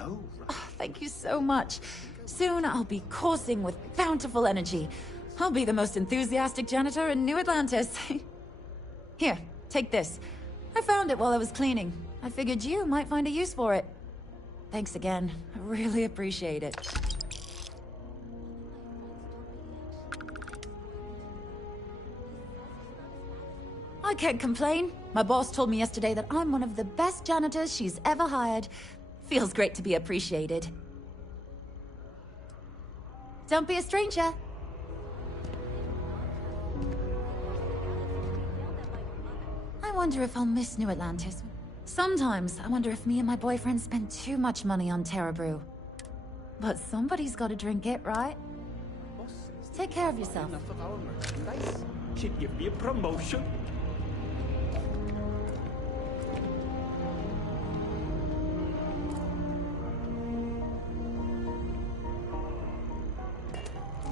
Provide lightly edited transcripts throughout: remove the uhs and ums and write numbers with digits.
know, right? Oh, thank you so much. Soon I'll be coursing with bountiful energy. I'll be the most enthusiastic janitor in New Atlantis. Here, take this. I found it while I was cleaning. I figured you might find a use for it. Thanks again. I really appreciate it. I can't complain. My boss told me yesterday that I'm one of the best janitors she's ever hired. Feels great to be appreciated. Don't be a stranger. I wonder if I'll miss New Atlantis. Sometimes I wonder if me and my boyfriend spend too much money on Terra Brew. But somebody's got to drink it, right? Take care of yourself. Enough of our merchandise? She'd give me a promotion.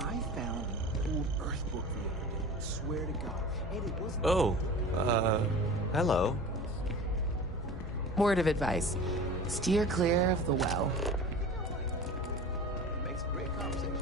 I found an old Earth book the other day. I swear to God. And it wasn't... Oh, hello. Word of advice. Steer clear of the well. Makes great conversation.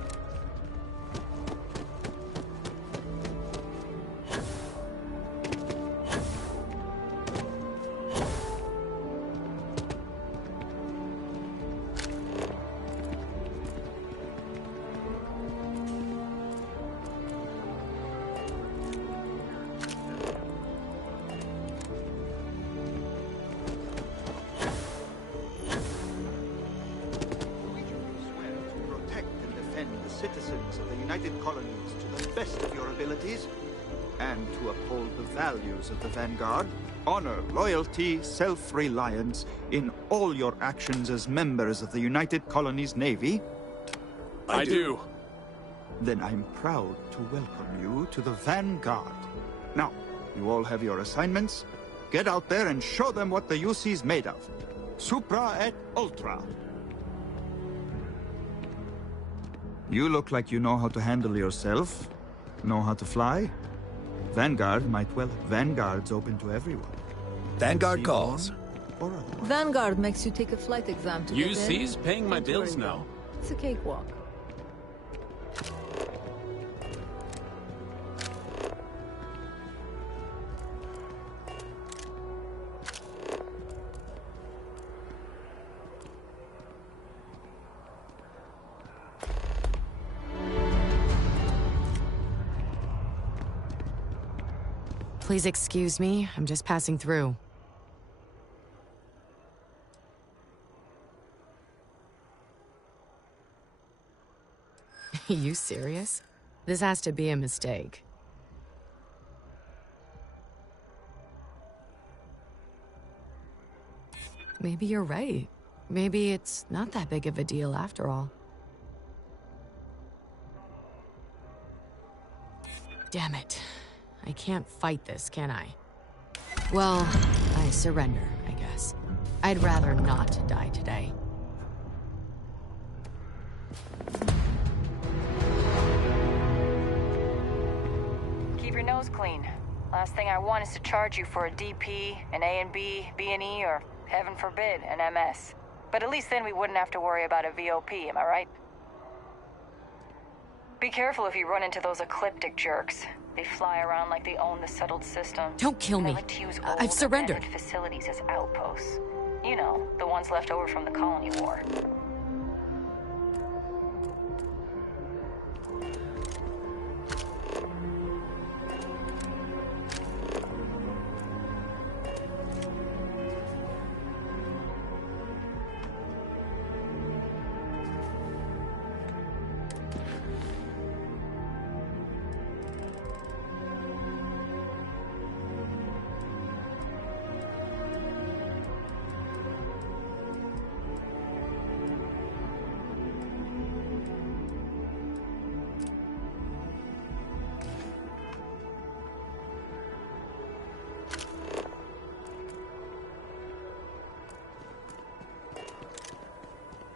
Citizens of the United Colonies to the best of your abilities, and to uphold the values of the Vanguard, honor, loyalty, self-reliance in all your actions as members of the United Colonies Navy. I do. Then I'm proud to welcome you to the Vanguard. Now, you all have your assignments. Get out there and show them what the UC's made of. Supra et Ultra. You look like you know how to handle yourself, know how to fly. Vanguard might well. Vanguard's open to everyone. Vanguard calls. Or otherwise. Vanguard makes you take a flight exam to get in. UC's paying my Don't bills worry, now. though. It's a cakewalk. Please excuse me, I'm just passing through. You serious? This has to be a mistake. Maybe you're right. Maybe it's not that big of a deal after all. Damn it. I can't fight this, can I? Well, I surrender, I guess. I'd rather not die today. Keep your nose clean. Last thing I want is to charge you for a DP, an A and B, B&E, or heaven forbid, an MS. But at least then we wouldn't have to worry about a VOP, am I right? Be careful if you run into those ecliptic jerks. They fly around like they own the settled system. Don't kill me. They like to use old, I've surrendered. abandoned facilities as outposts. You know, the ones left over from the colony war.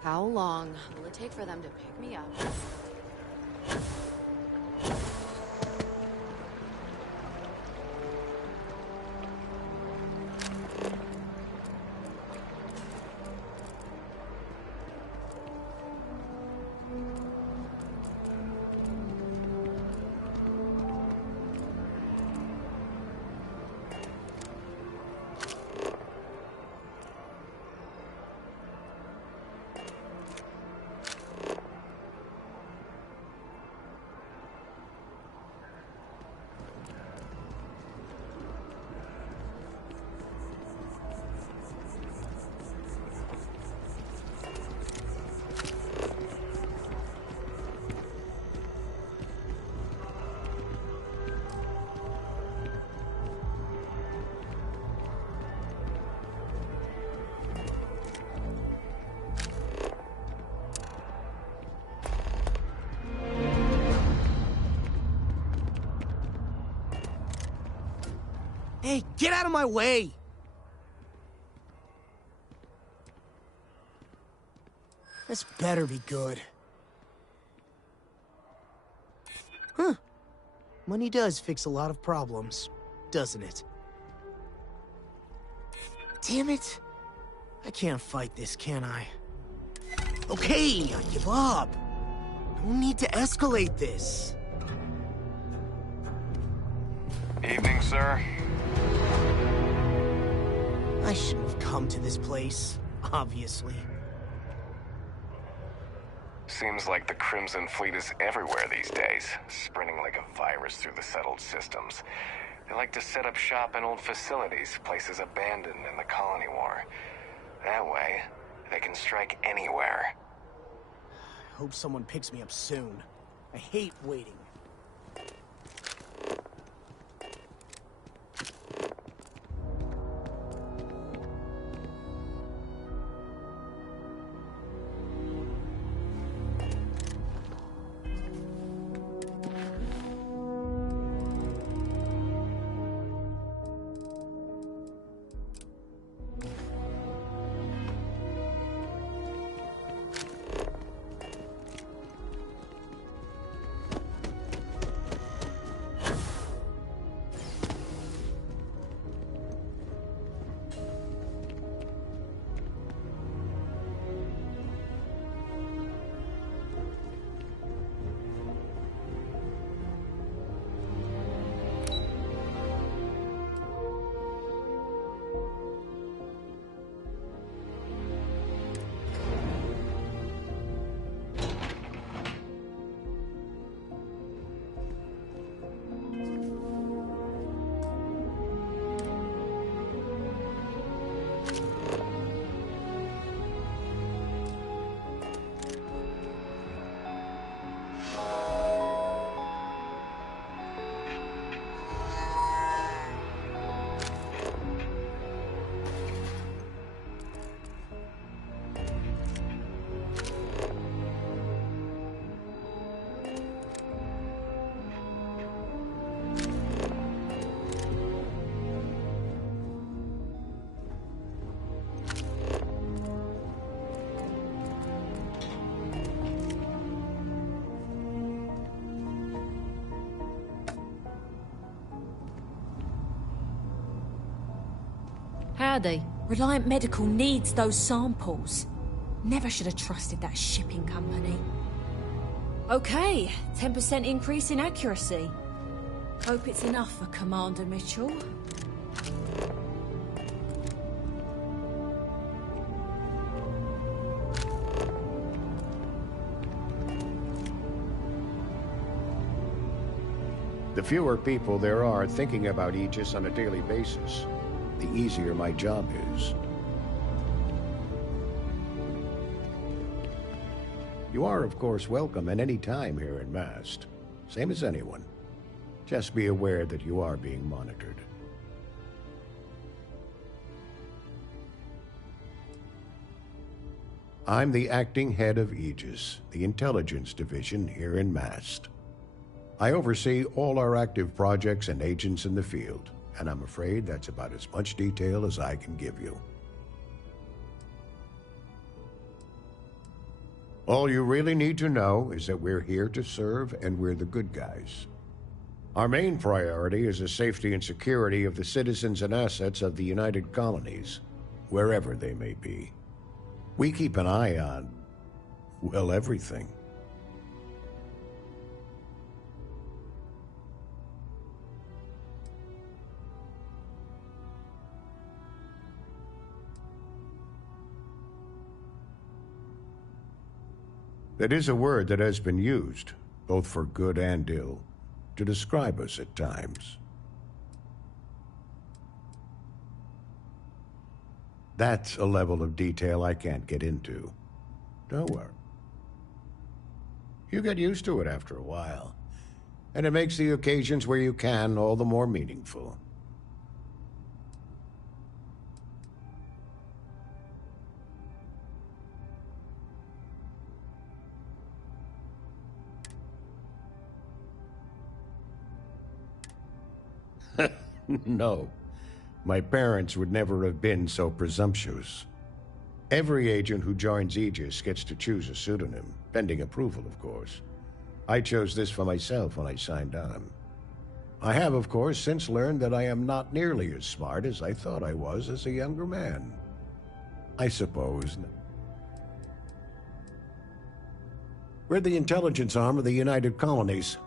How long will it take for them to pick me up? Hey, get out of my way! This better be good. Huh. Money does fix a lot of problems, doesn't it? Damn it! I can't fight this, can I? Okay, I give up. No need to escalate this. Evening, sir. I shouldn't have come to this place, obviously. Seems like the Crimson Fleet is everywhere these days, spreading like a virus through the settled systems. They like to set up shop in old facilities, places abandoned in the colony war. That way, they can strike anywhere. I hope someone picks me up soon. I hate waiting. Howdy. Reliant Medical needs those samples. Never should have trusted that shipping company. Okay, 10% increase in accuracy. Hope it's enough for Commander Mitchell. The fewer people there are thinking about Aegis on a daily basis, the easier my job is. You are, of course, welcome at any time here in Mast. Same as anyone. Just be aware that you are being monitored. I'm the acting head of Aegis, the intelligence division here in Mast. I oversee all our active projects and agents in the field, and I'm afraid that's about as much detail as I can give you. All you really need to know is that we're here to serve and we're the good guys. Our main priority is the safety and security of the citizens and assets of the United Colonies, wherever they may be. We keep an eye on, well, everything. That is a word that has been used, both for good and ill, to describe us at times. That's a level of detail I can't get into. Don't worry. You get used to it after a while, and it makes the occasions where you can all the more meaningful. No. My parents would never have been so presumptuous. Every agent who joins Aegis gets to choose a pseudonym, pending approval, of course. I chose this for myself when I signed on. I have, of course, since learned that I am not nearly as smart as I thought I was as a younger man. I suppose. We're the intelligence arm of the United Colonies.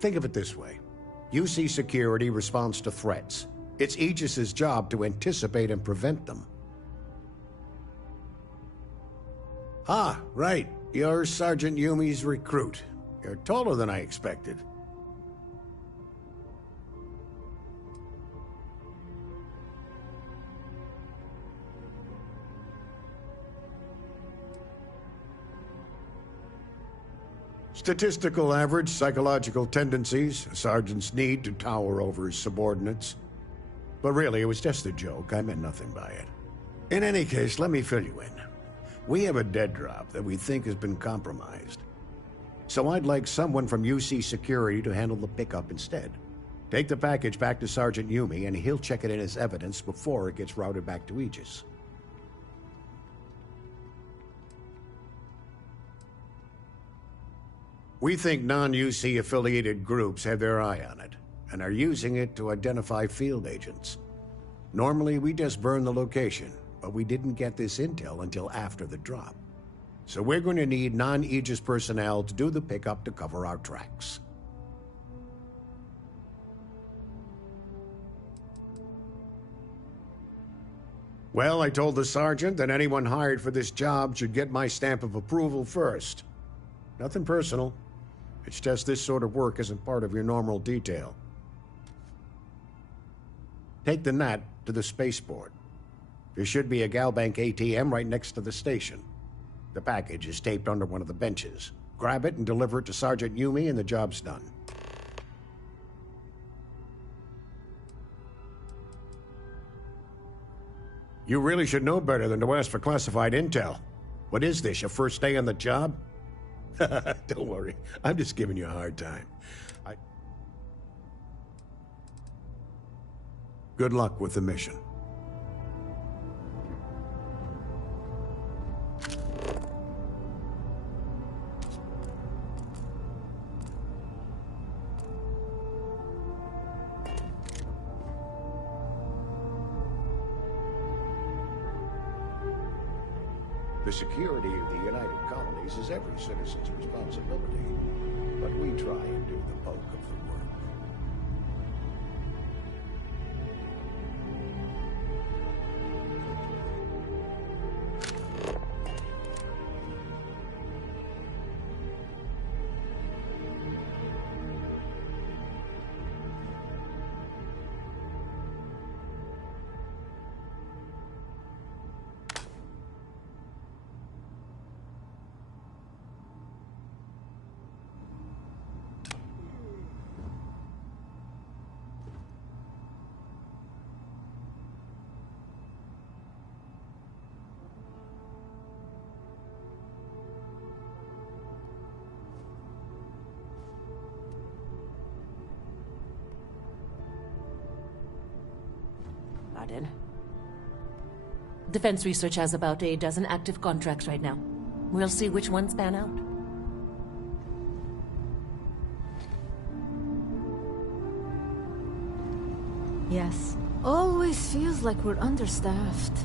Think of it this way. UC Security responds to threats. It's Aegis's job to anticipate and prevent them. Ah, right. You're Sergeant Yumi's recruit. You're taller than I expected. Statistical average, psychological tendencies, a sergeant's need to tower over his subordinates. But really, it was just a joke. I meant nothing by it. In any case, let me fill you in. We have a dead drop that we think has been compromised. So I'd like someone from UC Security to handle the pickup instead. Take the package back to Sergeant Yumi, and he'll check it in as evidence before it gets routed back to Aegis. We think non-UC affiliated groups have their eye on it, and are using it to identify field agents. Normally, we just burn the location, but we didn't get this intel until after the drop. So we're going to need non-Aegis personnel to do the pickup to cover our tracks. Well, I told the sergeant that anyone hired for this job should get my stamp of approval first. Nothing personal. It's just this sort of work isn't part of your normal detail. Take the Nat to the spaceport. There should be a Galbank ATM right next to the station. The package is taped under one of the benches. Grab it and deliver it to Sergeant Yumi and the job's done. You really should know better than to ask for classified intel. What is this, your first day on the job? Don't worry, I'm just giving you a hard time. Good luck with the mission. The security of the United Colonies is every citizen's responsibility, but we try and do the bulk of the work. Pardon. Defense Research has about a dozen active contracts right now. We'll see which ones pan out. Yes. Always feels like we're understaffed.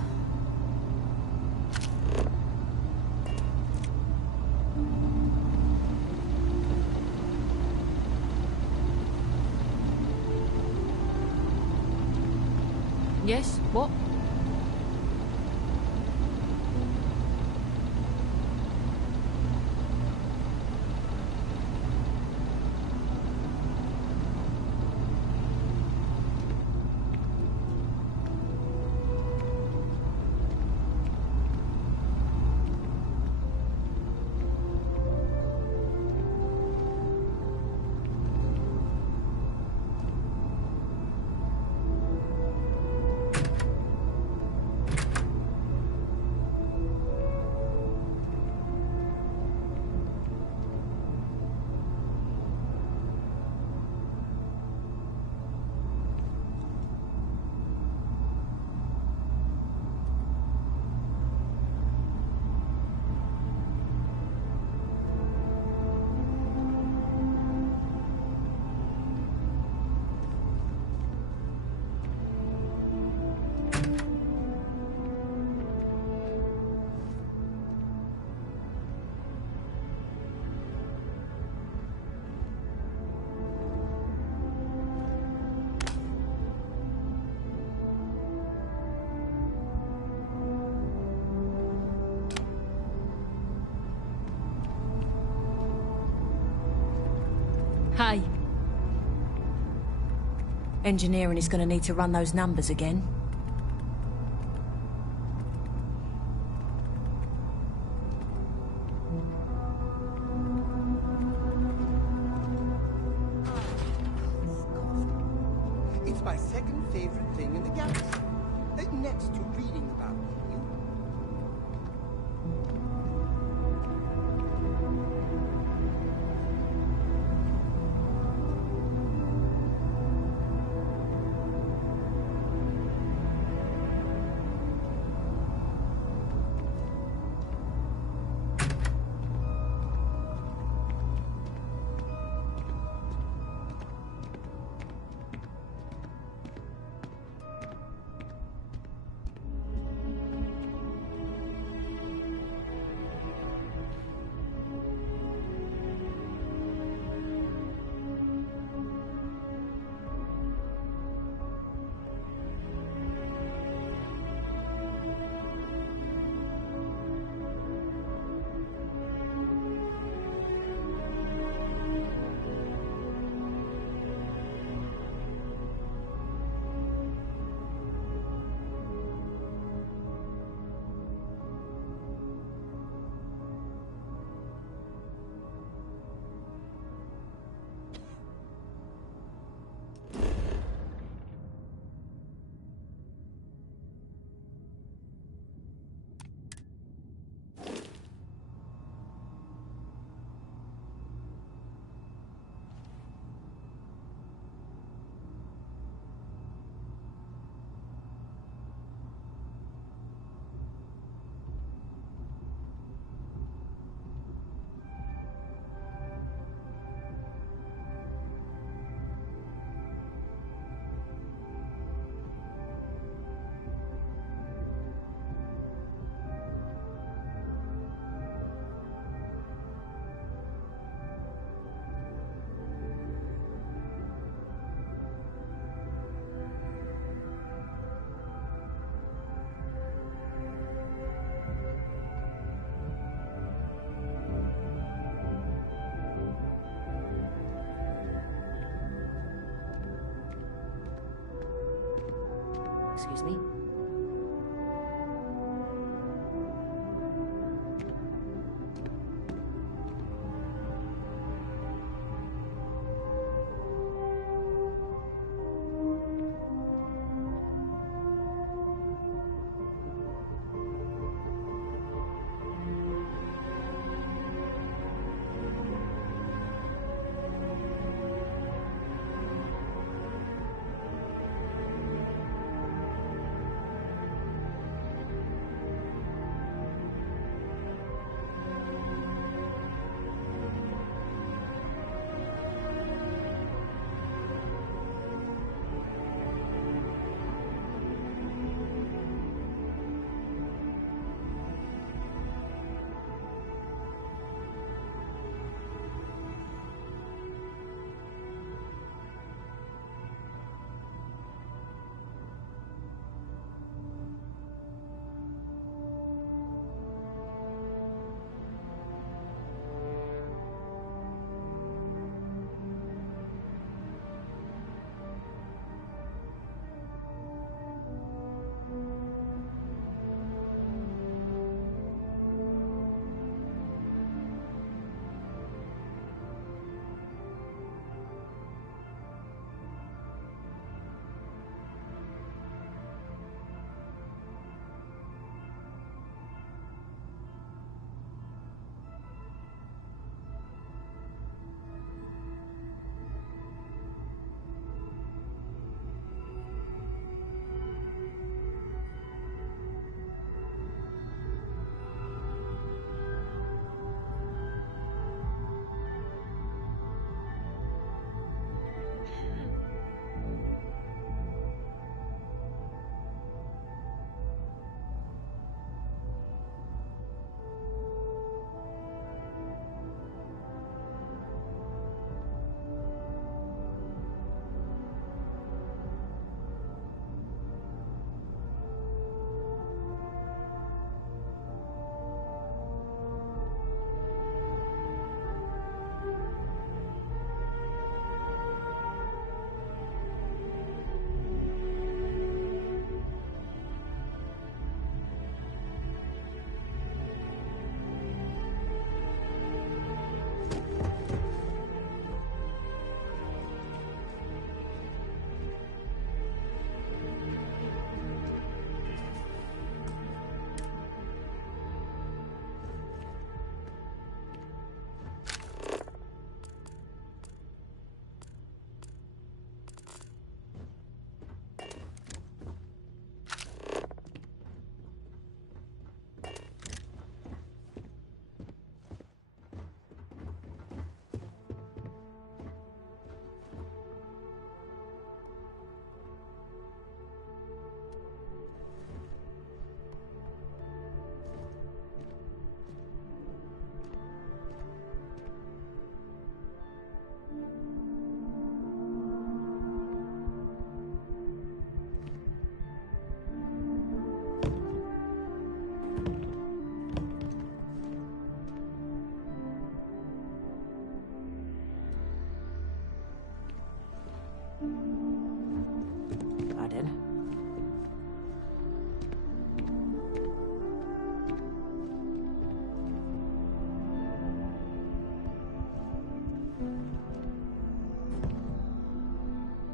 Yes? What? Hey. Engineering is gonna need to run those numbers again. It's my second favorite thing in the galaxy. Next to reading about you. Excuse me?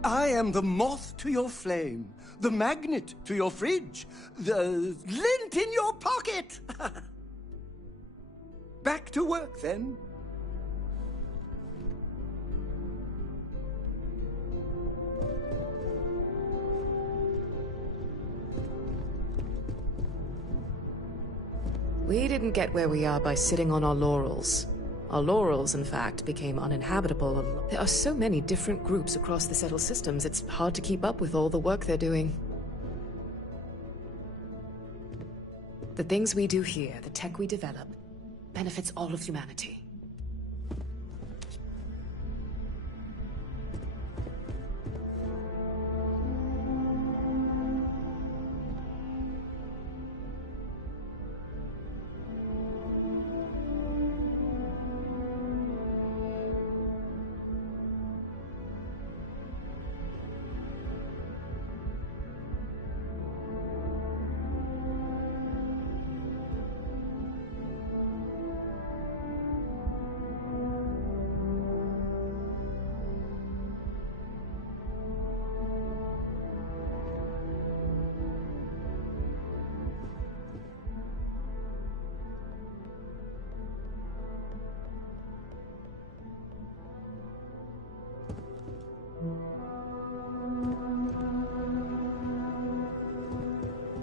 I am the moth to your flame, the magnet to your fridge, the lint in your pocket. Back to work, then. We didn't get where we are by sitting on our laurels. Our laurels, in fact, became uninhabitable. There are so many different groups across the settled systems, it's hard to keep up with all the work they're doing. The things we do here, the tech we develop, benefits all of humanity.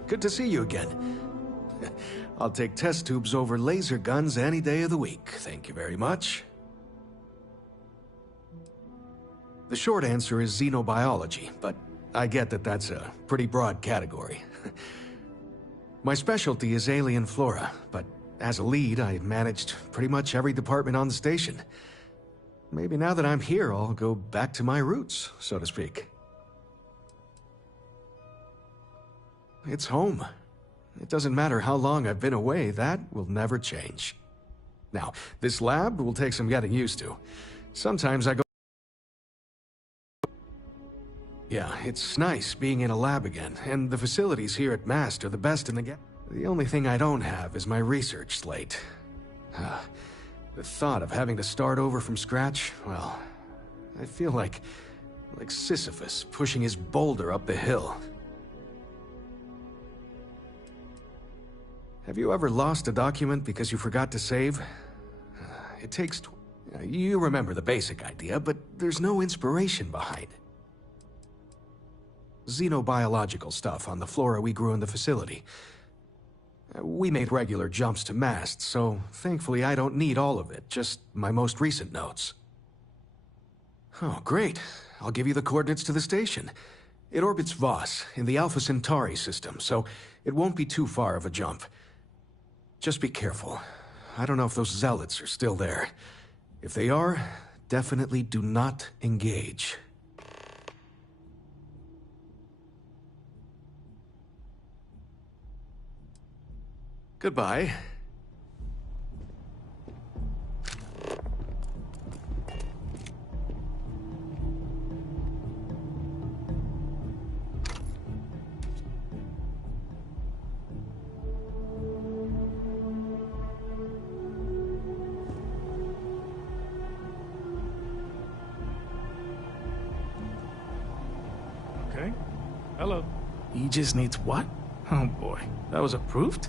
Good to see you again. I'll take test tubes over laser guns any day of the week. Thank you very much. The short answer is xenobiology, but I get that that's a pretty broad category. My specialty is alien flora, but as a lead, I managed pretty much every department on the station. Maybe now that I'm here, I'll go back to my roots, so to speak. It's home. It doesn't matter how long I've been away, that will never change. Now, this lab will take some getting used to. Sometimes I go... Yeah, it's nice being in a lab again, and the facilities here at MAST are the best in the game. The only thing I don't have is my research slate. The thought of having to start over from scratch, well, I feel like Sisyphus pushing his boulder up the hill. Have you ever lost a document because you forgot to save? It takes... You remember the basic idea, but there's no inspiration behind it. Xenobiological stuff on the flora we grew in the facility. We made regular jumps to MAST, so thankfully I don't need all of it, just my most recent notes. Oh, great. I'll give you the coordinates to the station. It orbits Voss, in the Alpha Centauri system, so it won't be too far of a jump. Just be careful. I don't know if those zealots are still there. If they are, definitely do not engage. Goodbye. Okay. Hello. He just needs what? Oh boy, that was approved?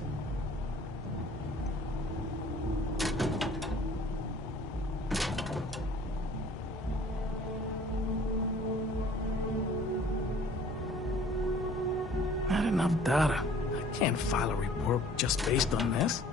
Not enough data. I can't file a report just based on this.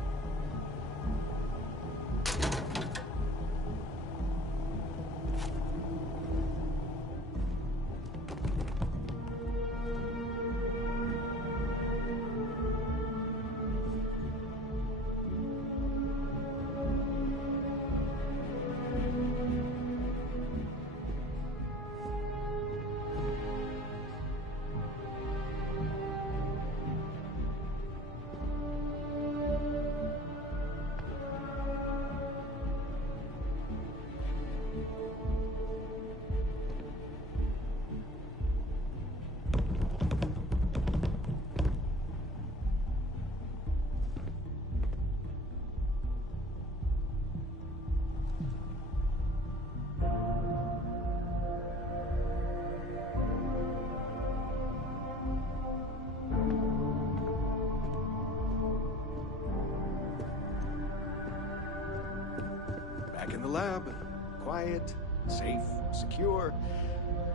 Back in the lab. Quiet, safe, secure.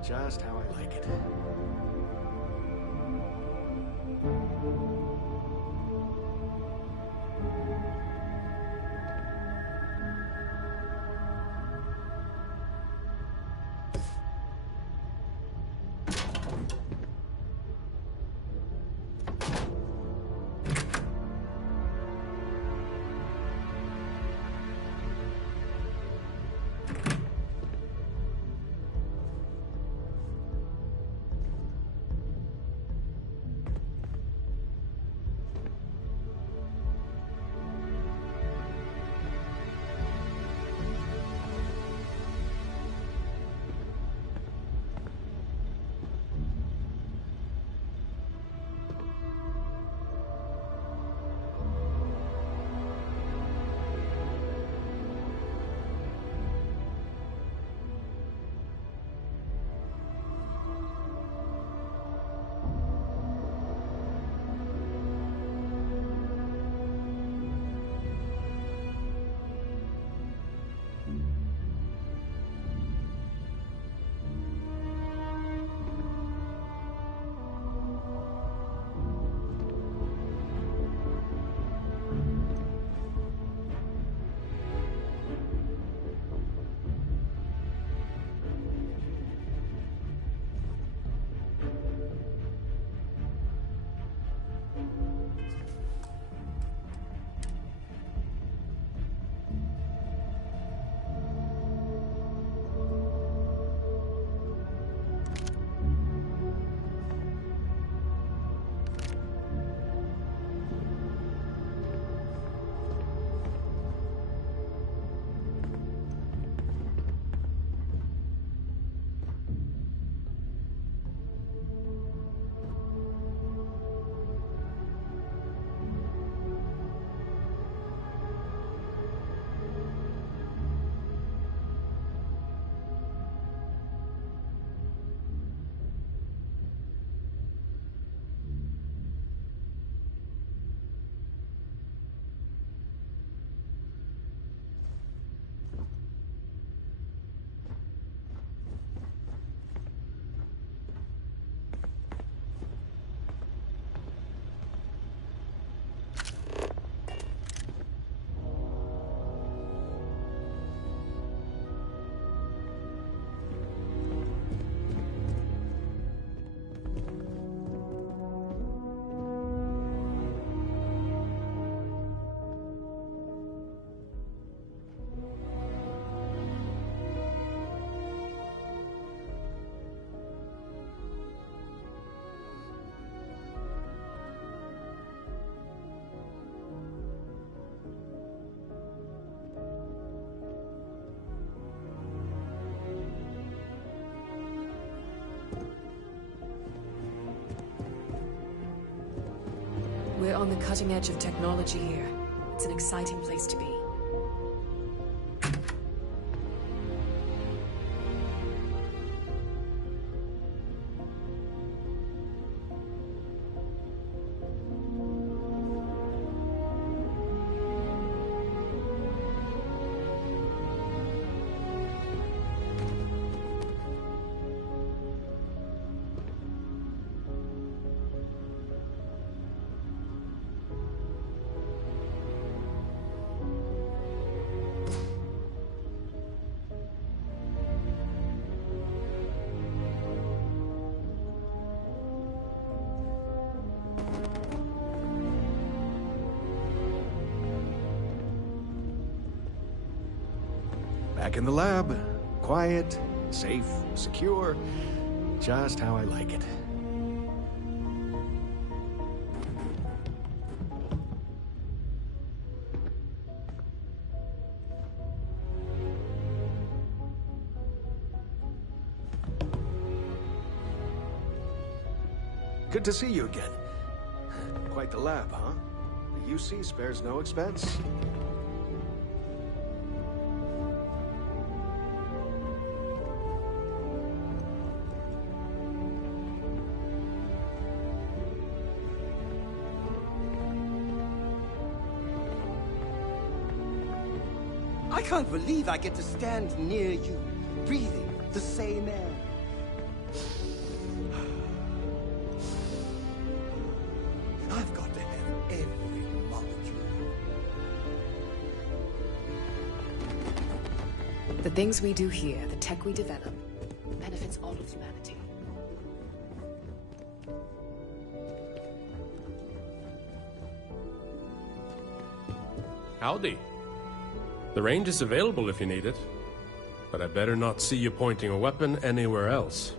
Just how I like it. We're on the cutting edge of technology here. It's an exciting place to be. Back in the lab. Quiet, safe, secure. Just how I like it. Good to see you again. Quite the lab, huh? The UC spares no expense. I can't believe I get to stand near you, breathing the same air. I've got to have every molecule. The things we do here, the tech we develop, benefits all of humanity. Howdy. The range is available if you need it, but I better not see you pointing a weapon anywhere else.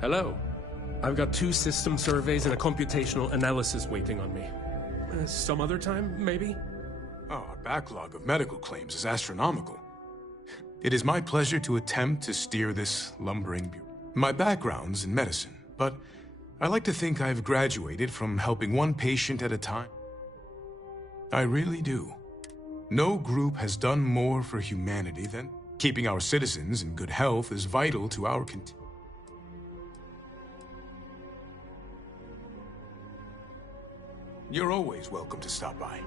Hello. I've got 2 system surveys and a computational analysis waiting on me. Some other time, maybe? Oh, our backlog of medical claims is astronomical. It is my pleasure to attempt to steer this lumbering bureau. My background's in medicine, but I like to think I've graduated from helping one patient at a time. I really do. No group has done more for humanity than keeping our citizens in good health is vital to our You're always welcome to stop by.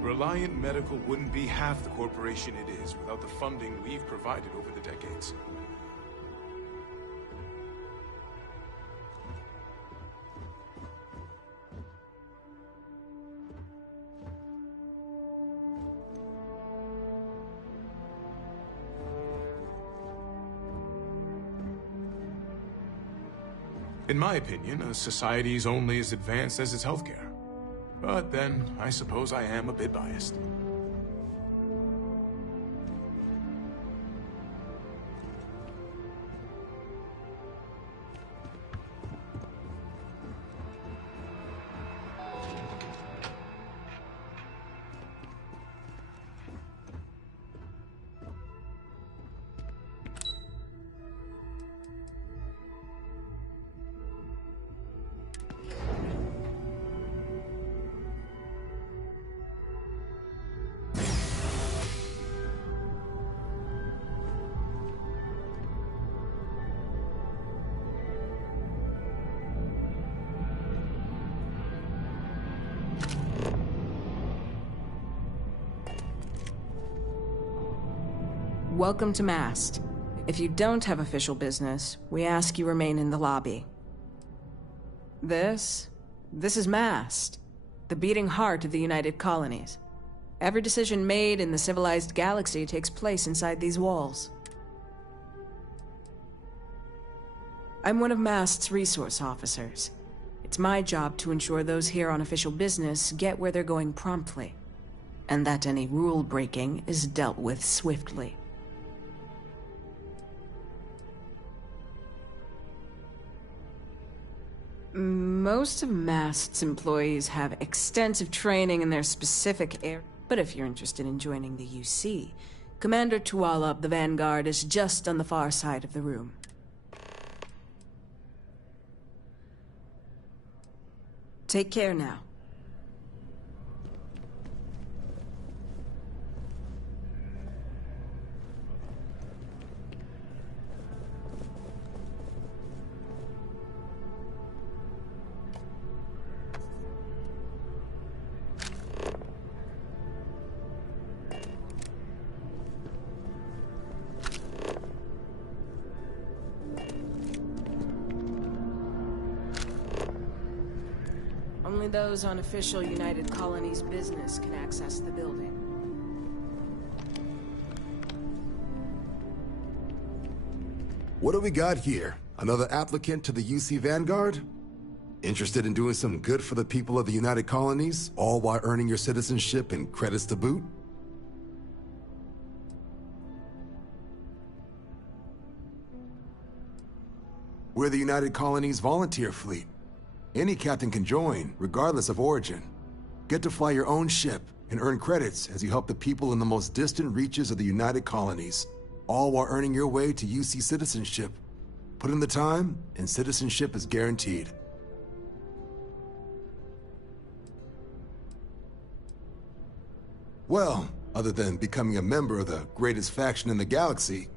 Reliant Medical wouldn't be half the corporation it is without the funding we've provided over the decades. In my opinion, a society's only as advanced as its healthcare. But then, I suppose I am a bit biased. Welcome to Mast. If you don't have official business, we ask you remain in the lobby. This is Mast, the beating heart of the United Colonies. Every decision made in the civilized galaxy takes place inside these walls. I'm one of Mast's resource officers. It's my job to ensure those here on official business get where they're going promptly, and that any rule breaking is dealt with swiftly. Most of Mast's employees have extensive training in their specific area, but if you're interested in joining the UC, Commander Tuala of the Vanguard is just on the far side of the room. Take care now. Only those on official United Colonies business can access the building. What do we got here? Another applicant to the UC Vanguard? Interested in doing some good for the people of the United Colonies, all while earning your citizenship and credits to boot? We're the United Colonies volunteer fleet. Any captain can join, regardless of origin. Get to fly your own ship and earn credits as you help the people in the most distant reaches of the United Colonies, all while earning your way to UC citizenship. Put in the time, and citizenship is guaranteed. Well, other than becoming a member of the greatest faction in the galaxy,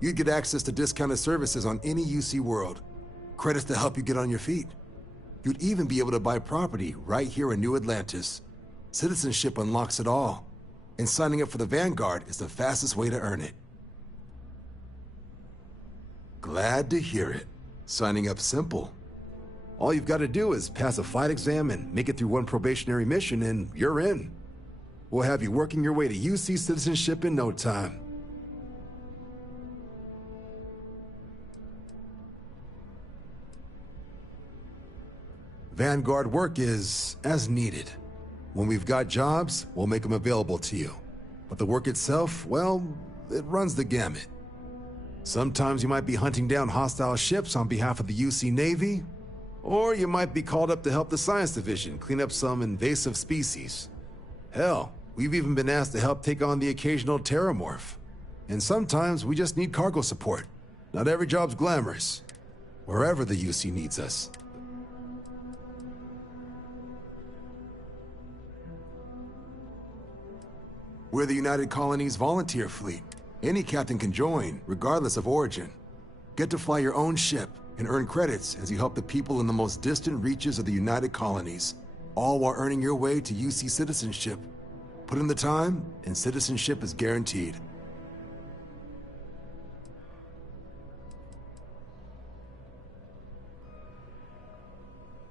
you'd get access to discounted services on any UC world, credits to help you get on your feet. You'd even be able to buy property right here in New Atlantis. Citizenship unlocks it all, and signing up for the Vanguard is the fastest way to earn it. Glad to hear it. Signing up's simple. All you've got to do is pass a fight exam and make it through one probationary mission, and you're in. We'll have you working your way to UC citizenship in no time. Vanguard work is as needed. When we've got jobs, we'll make them available to you. But the work itself, well, it runs the gamut. Sometimes you might be hunting down hostile ships on behalf of the UC Navy, or you might be called up to help the Science Division clean up some invasive species. Hell, we've even been asked to help take on the occasional terramorph. And sometimes we just need cargo support. Not every job's glamorous. Wherever the UC needs us. We're the United Colonies Volunteer Fleet. Any captain can join, regardless of origin. Get to fly your own ship and earn credits as you help the people in the most distant reaches of the United Colonies, all while earning your way to UC citizenship. Put in the time, and citizenship is guaranteed.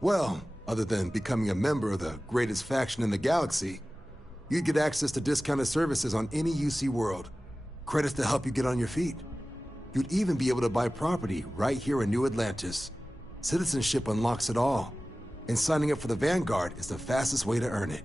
Well, other than becoming a member of the greatest faction in the galaxy, you'd get access to discounted services on any UC world, credits to help you get on your feet. You'd even be able to buy property right here in New Atlantis. Citizenship unlocks it all, and signing up for the Vanguard is the fastest way to earn it.